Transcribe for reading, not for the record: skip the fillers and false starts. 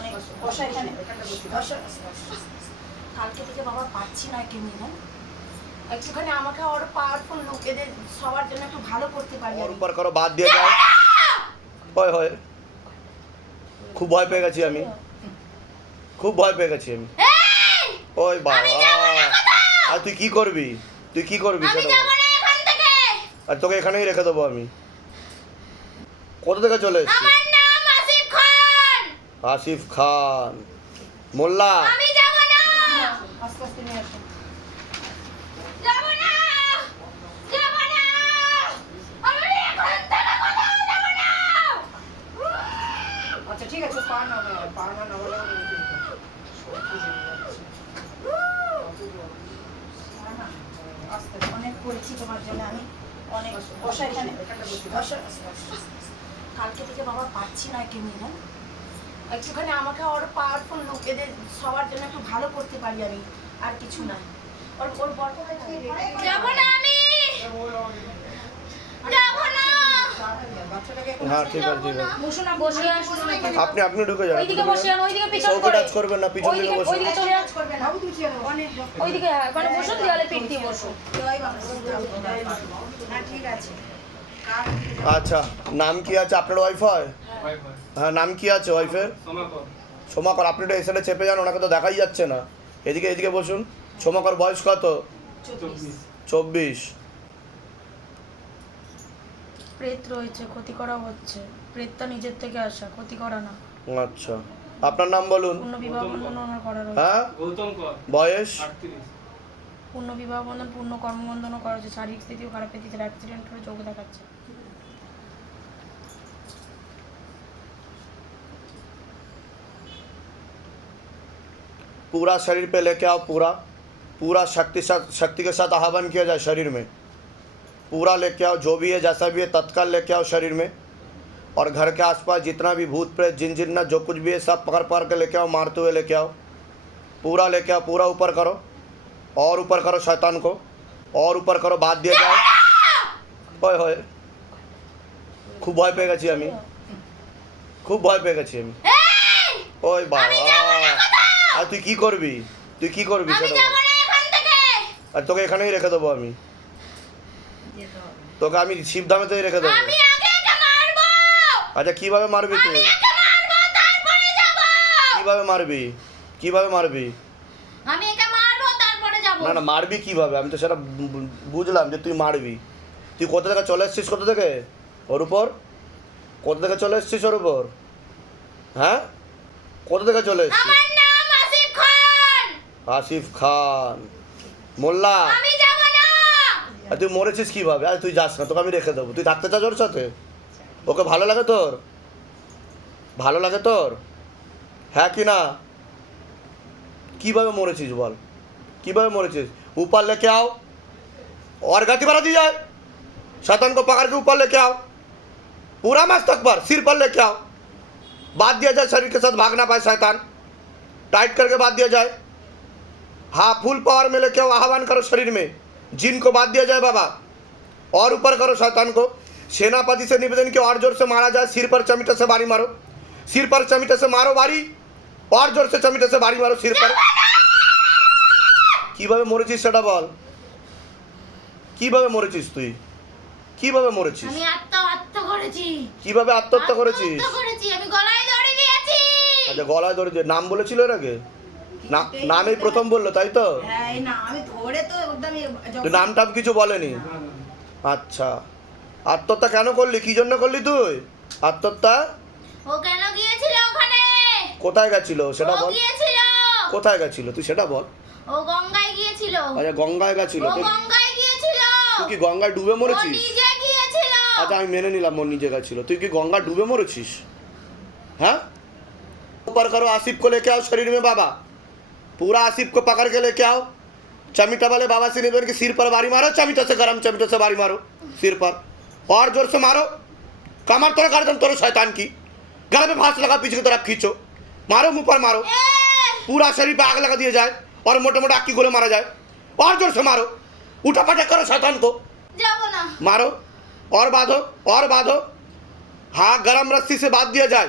অনেক বসা এখানে বসা। কালকে থেকে বাবা পাচ্ছি না একে নিয়ে, একটুখানি আমাকে ওর পাওয়ারফুল লোক এদের সবার জন্য একটু ভালো করতে পারি। ওর উপর করো, বাদ দিয়ে যাও। হয় হয়, খুব ভয় পেয়ে গেছি আমি, খুব ভয় পেয়ে গেছি আমি। ওই বাবা, আর তুই কি করবি? তুই কি করবি সেটা বল। আর তোকে এখানেই রেখে দেবো আমি। কোথা থেকে চলে এসেছিস? আমার নাম আসিফ খান। আসিফ খান মোল্লা। আমি যাব না। আস্তে আস্তে নিয়ে আসো। যাব না, যাব না, আমি এখান থেকে কোথাও যাব না। আচ্ছা ঠিক আছে, পা না অনেক করেছি তোমার জন্য আমি, অনেক বসা এখানে বসা। কালকে থেকে বাবা পাচ্ছি না একে নিয়ে, একটুখানি আমাকে ওর পাওয়ারফুল লোক এদের সবার জন্য একটু ভালো করতে পারি আমি, আর কিছু না। ওর ওর বড় যাব না, আমি যাব না। হ্যাঁ ঠিক আছে ঠিক আছে, বসো না, বসে আসুন। আপনি ঢুকে যান। ওইদিকে বসে যান, ওইদিকে পিছন চৌকে করে। টাচ করবেন না, পিছন দিকে বসুন। ওইদিকে চলে যান, বাবু তুমি চেয়ারে বসো। অনেক ওইদিকে মানে বসুন, দেওয়ালে পিঠ দিয়ে বসুন। হ্যাঁ ঠিক আছে। আচ্ছা, নাম কি আছে আপনার? ওয়াইফ হয়? হ্যাঁ, নাম কি আছে ওয়াইফের? সোমাকর। আপনি একটু এসে চেপে যান, ওনাকে তো দেখাই যাচ্ছে না। এদিকে বসুন। সোমাকর বয়স কত? 24। প্রেত রয়েছে, ক্ষতি করা হচ্ছে। প্রেতটা নিজের থেকে আসা, ক্ষতি করা না। আচ্ছা, আপনার নাম বলুন। পূর্ণ বিবাহ বন্ধন ওনার করা রয়েছে। হ্যাঁ, গৌতম কর, বয়স? 38। পূর্ণ বিবাহ বন্ধন, পূর্ণ কর্মবন্ধনও করা হচ্ছে। শারীরিক স্থিতিও খারাপ পেয়েছে, অ্যাক্সিডেন্ট করে যোগ দেখাচ্ছে। पूरा शरीर पे लेके आओ, पूरा शक्ति के साथ आह्वान किया जाए शरीर में। पूरा लेके आओ, जो भी है जैसा भी है तत्काल लेके आओ शरीर में। और घर के आसपास जितना भी भूत प्रेत जिन जिन्ना जो कुछ भी है सब पकड़ के लेके आओ, मारते हुए लेके आओ। पूरा लेके आओ, पूरा ऊपर करो, और ऊपर करो शैतान को, और ऊपर करो, बात दिया जाए। হয় হয়, খুব ভয় পেয়ে গেছি আমি, খুব ভয় পেয়ে গেছি আমি। ওই বাবা, আর তুই কি করবি? তুই কি করবি সেটা বল। আর তোকে এখানেই রেখে দেবো আমি, তোকে আমি শিবধামেতেই রেখে দেবো। আচ্ছা, কিভাবে মারবি তুই? কিভাবে মারবি? কিভাবে মারবি? আমি একে মারবো, তারপরে যাব। না না, মারবি কিভাবে? আমি তো সেটা বুঝলাম যে তুই মারবি। তুই কোথা থেকে চলে এসছিস? কোথা থেকে? ওর উপর কোথা থেকে চলে এসছিস? ওর উপর হ্যাঁ, কোথা থেকে চলে এসছিস? আমার নাম আসিফ খান। আসিফ খান মোল্লা। আমি যাব না। আর তুই মরেছিস কিভাবে? আর তুই যাস না, তোকে আমি রেখে দেবো। তুই থাকতে চাস ওর সাথে? ওকে ভালো লাগে তোর? ভালো লাগে তোর? হ্যাঁ কি না? কিভাবে মরেছিস বল, কিভাবে মরেছিস? ऊपर लेके आओ और गति बढ़ा दी जाए। शैतान को पकड़ के ऊपर लेके आओ, पूरा मस्तक पर, सिर पर लेके आओ। बांध दिया जाए, शरीर के साथ भाग ना पाए शैतान, टाइट करके बांध दिया जाए। हाँ, फुल पावर में लेके आओ, आह्वान करो शरीर में, जिन को बांध दिया जाए बाबा। और ऊपर करो शैतान को। सेनापति से निवेदन किया, और जोर से मारा जाए। सिर पर चमीटे से बारी मारो, सिर पर चमीटे से मारो बारी, और जोर से चमीटे से बारी मारो सिर पर। কিভাবে মরেছিস সেটা বল। কিভাবে মরেছিস তুই? কিভাবে মরেছিস? আমি আত্মহত্যা করেছি। কিভাবে আত্মহত্যা করেছিস? আত্মহত্যা করেছি, আমি গলায় দড়ি দিয়েছি। আচ্ছা, গলায় দড়ি দিয়ে। নাম বলেছিল এর আগে? নামই প্রথম বললো তাই তো? হ্যাঁ, এই না আমি ধরে তো একদম তুই নাম টাম কিছু বলেনি? আচ্ছা, আত্মহত্যা কেন করলি? কি জন্য করলি তুই আত্মহত্যা? ও কেন গিয়েছিল ওখানে? কোথায় গেছিল সেটা ও বল। গিয়েছিল, কোথায় গেছিল তুই সেটা বল। ও গঙ্গায় গিয়েছিল। আচ্ছা, গঙ্গায় গেছিল। ও গঙ্গায় গিয়েছিল। তুই কি গঙ্গায় ডুবে ও মরেছিস? নিজে গিয়েছিল। আচ্ছা, আমি মেনে নিলাম ওর নিজে গেছিল। তুই কি গঙ্গা ডুবে মরেছিস? हाँ, ऊपर करो, आसिफ को लेके आओ शरीर में बाबा। पूरा आसिफ को पकड़ के लेके आओ। चमीटा वाले बाबा से निवेदन कि सिर पर बारी मारो, चमीटे से, गरम चमीटे से बारी मारो सिर पर, और जोर से मारो। कमर तोड़ गर्दन तोड़ो शैतान की, गले में फांस लगा, पीछे की तरफ खींचो, मारो, मुंह पर मारो। पूरा शरीर पे आग लगा दिया जाए, और मोटे मोटे आग की गोले मारा जाए, और जोर से मारो। उठा पटक करो शैतान को, যাব না। मारो, और बांधो, और बांधो। हाँ, गरम रस्सी से बांध दिया जाए।